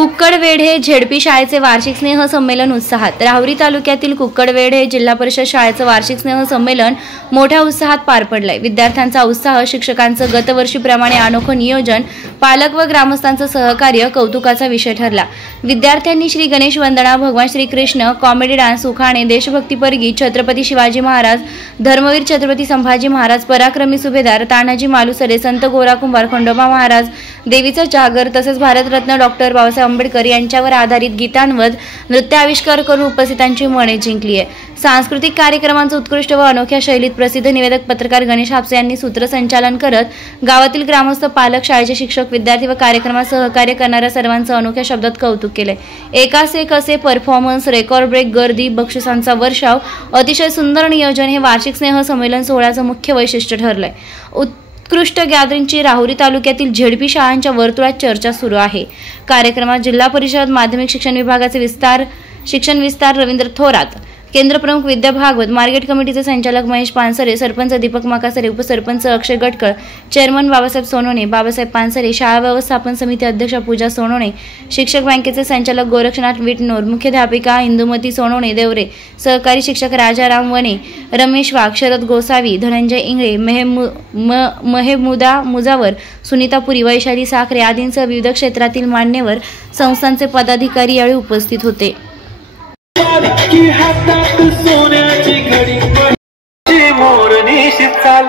कुक्कडवेढ हे झेडपी शाळेचे वार्षिक स्नेह संमेलन उत्साहात। राहुरी तालुक्यातील कुक्कडवेढ हे जिल्हा परिषद शाळेचे वार्षिक स्नेह संमेलन मोठ्या उत्साहात पार पडले। विद्यार्थ्यांचा उत्साह, शिक्षकांचं गतवर्षीप्रमाणे अनोखं नियोजन, पालक व ग्रामस्थांचं सहकार्य कौतुकाचा विषय ठरला। विद्यार्थ्यांनी श्री गणेश वंदना, भगवान श्री कृष्ण, कॉमेडी डान्स, उखाणे, देशभक्तीपर गीत, छत्रपती शिवाजी महाराज, धर्मवीर छत्रपती संभाजी महाराज, पराक्रमी सुभेदार, तानाजी मालुसरे, संत गोरा कुंभार, खंडोबा महाराज, देवीचा जागर तसेच भारतरत्न डॉक्टर बाबासाहेब आंबेडकर यांच्यावर आधारित गीतांवर नृत्य आविष्कार करून उपस्थितांची मने जिंकली आहे। सांस्कृतिक कार्यक्रमांचं उत्कृष्ट व अनोख्या शैलीत प्रसिद्ध निवेदक पत्रकार गणेश हापसे यांनी सूत्रसंचालन करत गावातील ग्रामस्थ, पालक, शाळेचे शिक्षक, विद्यार्थी व कार्यक्रमात सहकार्य करणाऱ्या सर्वांचं अनोख्या शब्दात कौतुक केले। एकास एक असे परफॉर्मन्स, रेकॉर्ड ब्रेक, गर्दी, बक्षिसांचा वर्षाव, अतिशय सुंदर नियोजन हे वार्षिक स्नेह संमेलन सोहळ्याचं मुख्य वैशिष्ट्य ठरलंय। उत्कृष्ट गॅदरिंगची राहुरी तालुक्यातील झेडपी शाळांच्या वर्तुळात चर्चा सुरू आहे। कार्यक्रमात जिल्हा परिषद माध्यमिक शिक्षण विभागाचे शिक्षण विस्तार रवींद्र थोरात, केंद्र प्रमुख विद्या भागवत, मार्केट कमिटीचे संचालक महेश पानसरे, सरपंच दीपक माकासरे, उपसरपंच अक्षय गटकळ, चेअरमन बाबासाहेब सोनवणे, बाबासाहेब पानसरे, शाळा व्यवस्थापन समिती अध्यक्ष पूजा सोनवणे, शिक्षक बँकेचे संचालक गोरक्षनाथ विटनोर, मुख्याध्यापिका इंदुमती सोनवणे देवरे, सहकारी शिक्षक राजाराम वने, रमेश वाघ, शरद गोसावी, धनंजय इंगळे, मेहमुदा मुजावर, सुनीता पुरी, वैशाली साखरे आदींसह विविध क्षेत्रातील मान्यवर संस्थांचे पदाधिकारी यावेळी उपस्थित होते। की हातात सोन्याची घडी मोरणी चाल